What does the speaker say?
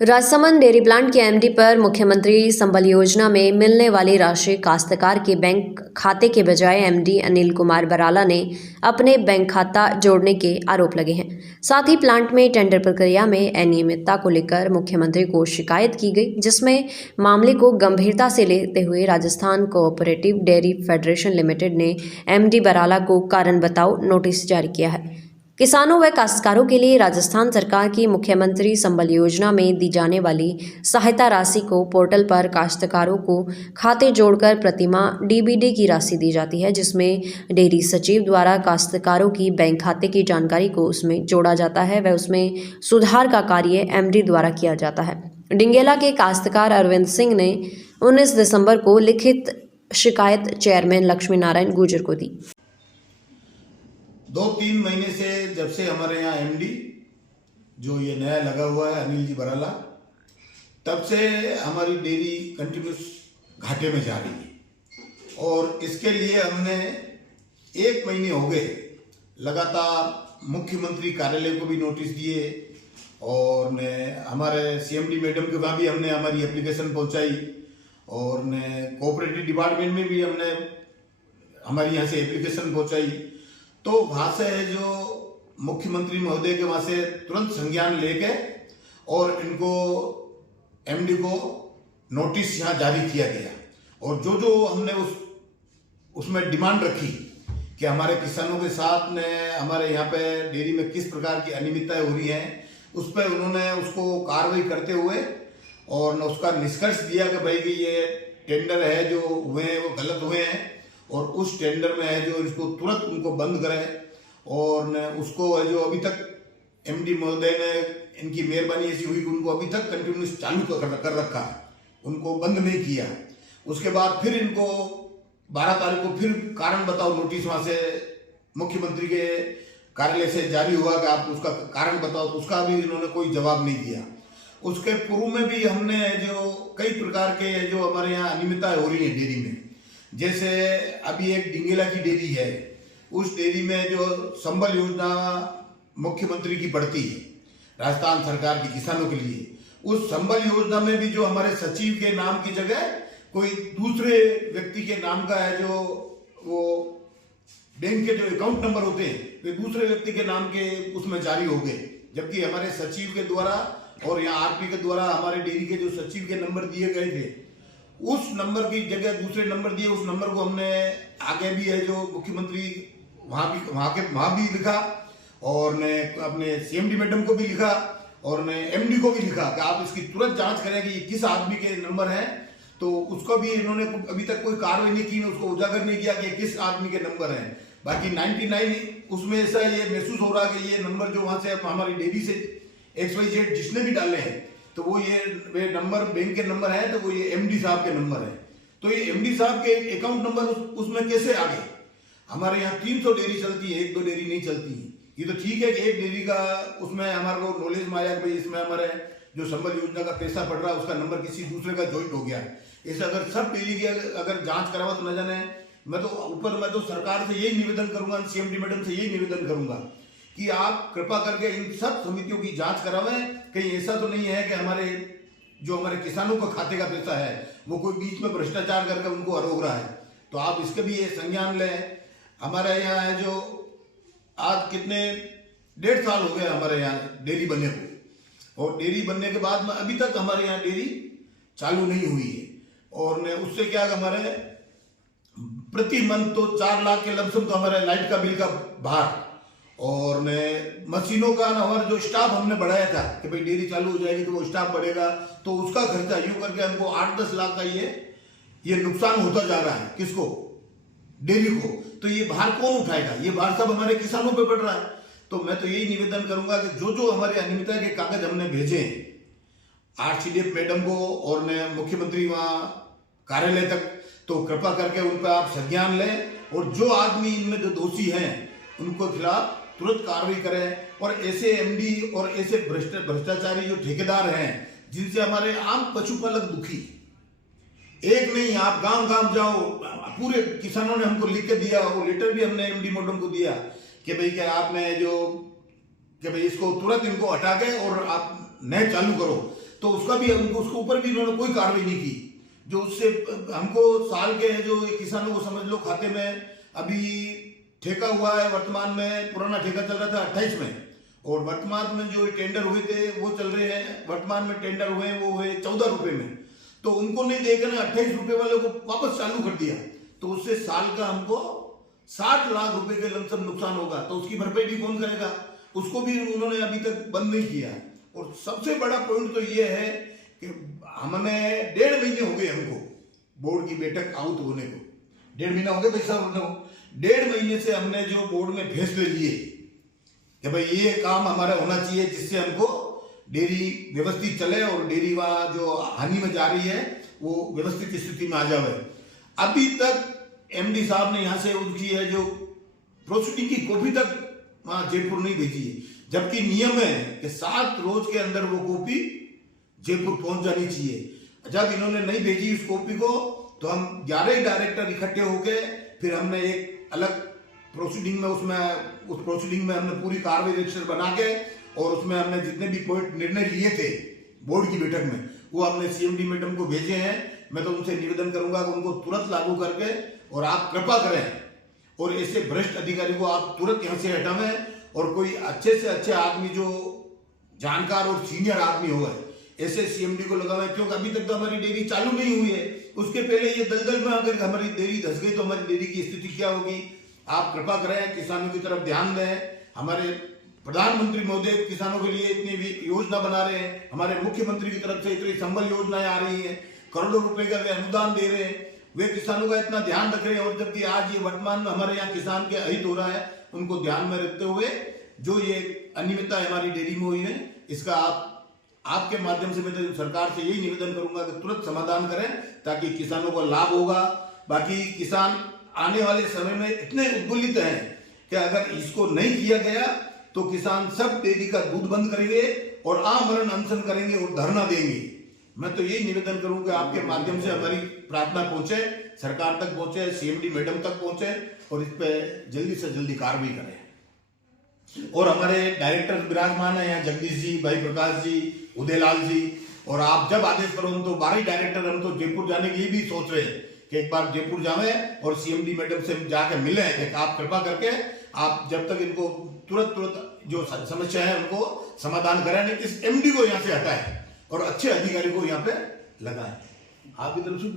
Rajsamand dairy plant के MD पर मुख्यमंत्री संबल योजना में मिलने वाली राशि काश्तकार के बैंक खाते के बजाय एमडी अनिल कुमार बराला ने अपने बैंक खाता जोड़ने के आरोप लगे हैं। साथ ही प्लांट में टेंडर प्रक्रिया में अनियमितता को लेकर मुख्यमंत्री को शिकायत की गई, जिसमें मामले को गंभीरता से लेते हुए Rajasthan cooperative dairy federation limited ने एमडी बराला को कारण बताओ नोटिस जारी किया है। किसानों व काश्तकारों के लिए राजस्थान सरकार की मुख्यमंत्री संबल योजना में दी जाने वाली सहायता राशि को पोर्टल पर काश्तकारों को खाते जोड़कर प्रतिमाह डीबीडी की राशि दी जाती है, जिसमें डेयरी सचिव द्वारा काश्तकारों की बैंक खाते की जानकारी को उसमें जोड़ा जाता है व उसमें सुधार का कार्य एमडी द्वारा किया जाता है। डिंगेला के काश्तकार अरविंद सिंह ने 19 दिसंबर को लिखित शिकायत चेयरमैन लक्ष्मी नारायण गुर्जर को दी। 2-3 महीने से जब से हमारे यहाँ एमडी जो ये नया लगा हुआ है अनिल जी बराला, तब से हमारी डेयरी कंटिन्यूस घाटे में जा रही है। और इसके लिए हमने 1 महीने हो गए लगातार मुख्यमंत्री कार्यालय को भी नोटिस दिए और ने हमारे सीएमडी मैडम के वहाँ भी हमने हमारी एप्लीकेशन पहुँचाई और ने कोऑपरेटिव डिपार्टमेंट में भी हमने हमारी यहाँ से एप्लीकेशन पहुँचाई। तो वहाँ से जो मुख्यमंत्री महोदय के वहाँ से तुरंत संज्ञान लेके और इनको एमडी को नोटिस यहाँ जारी किया गया। और जो जो हमने उसमें डिमांड रखी कि हमारे किसानों के साथ ने हमारे यहाँ पे डेयरी में किस प्रकार की अनियमितताएं हो रही हैं, उस पर उन्होंने उसको कार्रवाई करते हुए और उसका निष्कर्ष दिया कि भाई कि ये टेंडर है जो हुए हैं वो गलत हुए हैं और उस टेंडर में है जो इसको तुरंत उनको बंद करें। और उसको जो अभी तक एमडी महोदय ने इनकी मेहरबानी ऐसी हुई कि उनको अभी तक कंटिन्यूस चालू कर रखा है, उनको बंद नहीं किया। उसके बाद फिर इनको 12 तारीख को फिर कारण बताओ नोटिस वहाँ से मुख्यमंत्री के कार्यालय से जारी हुआ कि आप उसका कारण बताओ, तो उसका भी इन्होंने कोई जवाब नहीं दिया। उसके पूर्व में भी हमने जो कई प्रकार के जो हमारे यहाँ अनियमितताएं हो रही है डेयरी में, जैसे अभी एक डिंगेला की डेयरी है, उस डेयरी में जो संबल योजना मुख्यमंत्री की पड़ती है राजस्थान सरकार की किसानों के लिए, उस संबल योजना में भी जो हमारे सचिव के नाम की जगह कोई दूसरे व्यक्ति के नाम का है, जो वो बैंक के जो अकाउंट नंबर होते हैं वे दूसरे व्यक्ति के नाम के उसमें जारी हो गए, जबकि हमारे सचिव के द्वारा और यहाँ आरपी के द्वारा हमारे डेयरी के जो सचिव के नंबर दिए गए थे, उस नंबर की जगह दूसरे नंबर दिए। उस नंबर को हमने आगे भी है जो मुख्यमंत्री वहाँ भी लिखा और ने अपने सीएमडी मैडम को भी लिखा और ने एमडी को भी लिखा कि आप इसकी तुरंत जांच करें कि ये किस आदमी के नंबर हैं। तो उसको भी इन्होंने अभी तक कोई कार्रवाई नहीं की, उसको उजागर नहीं किया कि ये किस आदमी के नंबर हैं। बाकी 99 उसमें ऐसा ये महसूस हो रहा है कि ये नंबर जो वहाँ से हमारी डेयरी से XYZ जिसने भी डाले हैं तो वो वे नंबर बैंक के नंबर है, तो वो ये एमडी साहब के नंबर है। तो ये एमडी साहब के अकाउंट नंबर उसमें कैसे आ गए? हमारे यहाँ 300 डेयरी चलती है, 1-2 डेयरी नहीं चलती। ये तो ठीक है कि एक डेयरी का उसमें हमारे को नॉलेज में आया कि भाई इसमें हमारे जो संबल योजना का पैसा पड़ रहा है उसका नंबर किसी दूसरे का ज्वाइंट हो गया है। ऐसे अगर सब डेयरी की अगर जांच करावा तो न जाने, मैं तो सरकार से यही निवेदन करूंगा, सीएमडी मैडम से यही निवेदन करूंगा कि आप कृपा करके इन सब समितियों की जांच करावें। कहीं ऐसा तो नहीं है कि हमारे किसानों का खाते का पैसा है वो कोई बीच में भ्रष्टाचार करके उनको अरोग रहा है। तो आप इसके भी ये संज्ञान लें। हमारे यहाँ है जो आज कितने 1.5 साल हो गए हमारे यहाँ डेयरी बनने को, और डेयरी बनने के बाद में अभी तक हमारे यहाँ डेयरी चालू नहीं हुई है। और उससे क्या हमारे प्रति मंथ तो 4 लाख के लमसम तो हमारे लाइट का बिल का बाहर और मशीनों का हमारा जो स्टाफ हमने बढ़ाया था कि भाई डेयरी चालू हो जाएगी तो वो स्टाफ बढ़ेगा, तो उसका खर्चा यूं करके हमको 8-10 लाख का ये नुकसान होता जा रहा है। किसको? डेयरी को। तो ये भार कौन उठाएगा? ये भार सब हमारे किसानों पे पड़ रहा है। तो मैं तो यही निवेदन करूंगा कि जो जो हमारे अनियमितता के कागज हमने भेजे RCDF मैडम को और मुख्यमंत्री वहां कार्यालय तक, तो कृपा करके उन पर आप संज्ञान लें और जो आदमी इनमें जो दोषी हैं उनको खिलाफ तुरंत कार्रवाई करें। और ऐसे एमडी और ऐसे भ्रष्टाचारी जो ठेकेदार हैं जिनसे हमारे आम पशुपालक दुखी, एक नहीं आप गांव गांव जाओ, पूरे किसानों ने हमको लिख के दिया, वो लेटर भी हमने एमडी मैडम को दिया कि भाई क्या आपने जो कि भाई इसको तुरंत इनको हटा के और आप नए चालू करो। तो उसका भी उसके ऊपर भी इन्होंने कोई कार्रवाई नहीं की। जो उससे हमको साल के जो किसानों को समझ लो खाते में अभी ठेका हुआ है, वर्तमान में पुराना ठेका चल रहा था 28 में, और वर्तमान में जो टेंडर हुए थे वो चल रहे हैं, वर्तमान में टेंडर हुए वो हुए 14 रुपए में, तो उनको नहीं देकर 28 रुपए वाले को वापस चालू कर दिया, तो उससे साल का हमको 60 लाख रुपए के लमसम नुकसान होगा। तो उसकी भरपाई भी कौन करेगा? उसको भी उन्होंने अभी तक बंद नहीं किया। और सबसे बड़ा पॉइंट तो ये है कि हमने 1.5 महीने हो गए हमको बोर्ड की बैठक आउट होने को, 1.5 महीना हो गया भाई साहब। 1.5 महीने से हमने जो बोर्ड में फैसले लिए कि भाई ये काम हमारा होना चाहिए जिससे हमको डेयरी व्यवस्थित चले और डेयरी वहाँ जो हानि में जा रही है वो व्यवस्थित स्थिति में आ जाए। अभी तक एमडी साहब ने यहाँ से उनकी है जो प्रोसीडिंग की कॉपी तक वहाँ जयपुर नहीं भेजी है, जबकि नियम है कि 7 रोज के अंदर वो कॉपी जयपुर पहुंच जानी चाहिए। जब इन्होंने नहीं भेजी उस कॉपी को तो हम 11 डायरेक्टर इकट्ठे होके फिर हमने एक अलग प्रोसीडिंग में उस प्रोसीडिंग में हमने पूरी कार्रवाई रजिस्टर बना के और उसमें हमने जितने भी पॉइंट निर्णय लिए थे बोर्ड की बैठक में वो हमने सीएमडी मैडम को भेजे हैं। मैं तो उनसे निवेदन करूंगा कि उनको तुरंत लागू करके और आप कृपा करें और ऐसे भ्रष्ट अधिकारी को आप तुरंत यहाँ से हटावें और कोई अच्छे से अच्छे आदमी जो जानकार और सीनियर आदमी हो ऐसे सीएमडी को लगावे, क्योंकि अभी तक तो हमारी डेयरी चालू नहीं हुई है। उसके पहले ये दलदल में अगर हमारी डेयरी धस गई तो हमारी डेयरी की स्थिति क्या होगी? आप कृपा करें, किसानों की तरफ ध्यान दें। हमारे प्रधानमंत्री महोदय किसानों के लिए इतनी भी योजना बना रहे हैं, हमारे मुख्यमंत्री की तरफ से इतनी संबल योजनाएं आ रही है, करोड़ों रुपए का वे अनुदान दे रहे हैं, वे किसानों का इतना ध्यान रख रहे हैं। और जबकि आज ये वर्तमान में हमारे यहाँ किसान के अहित हो रहा है, उनको ध्यान में रखते हुए जो ये अनियमितता हमारी डेयरी में हुई है इसका आपके माध्यम से मैं तो सरकार से यही निवेदन करूंगा कि तुरंत समाधान करें ताकि किसानों को लाभ होगा। बाकी किसान आने वाले समय में इतने उद्बुलित हैं कि अगर इसको नहीं किया गया तो किसान सब डेयरी का दूध बंद करेंगे और आमरण अनशन करेंगे और धरना देंगे। मैं तो यही निवेदन करूं कि आपके माध्यम से हमारी प्रार्थना पहुंचे, सरकार तक पहुंचे, सीएमडी मैडम तक पहुंचे और इस पे जल्दी से जल्दी कार्रवाई करें। और हमारे डायरेक्टर विराजमान है यहाँ, जगदीश जी, भाई प्रकाश जी, उदयलाल जी, और आप जब आदेश करो हम तो 12 डायरेक्टर हम तो जयपुर जाने के लिए भी सोच रहे हैं कि एक बार जयपुर जावे और सीएमडी मैडम से जाकर मिले कि आप कृपा करके आप जब तक इनको तुरंत जो समस्या है उनको समाधान करें, नहीं इस एमडी को यहाँ से हटाए और अच्छे अधिकारी को यहाँ पे लगाए। आपकी तरफ से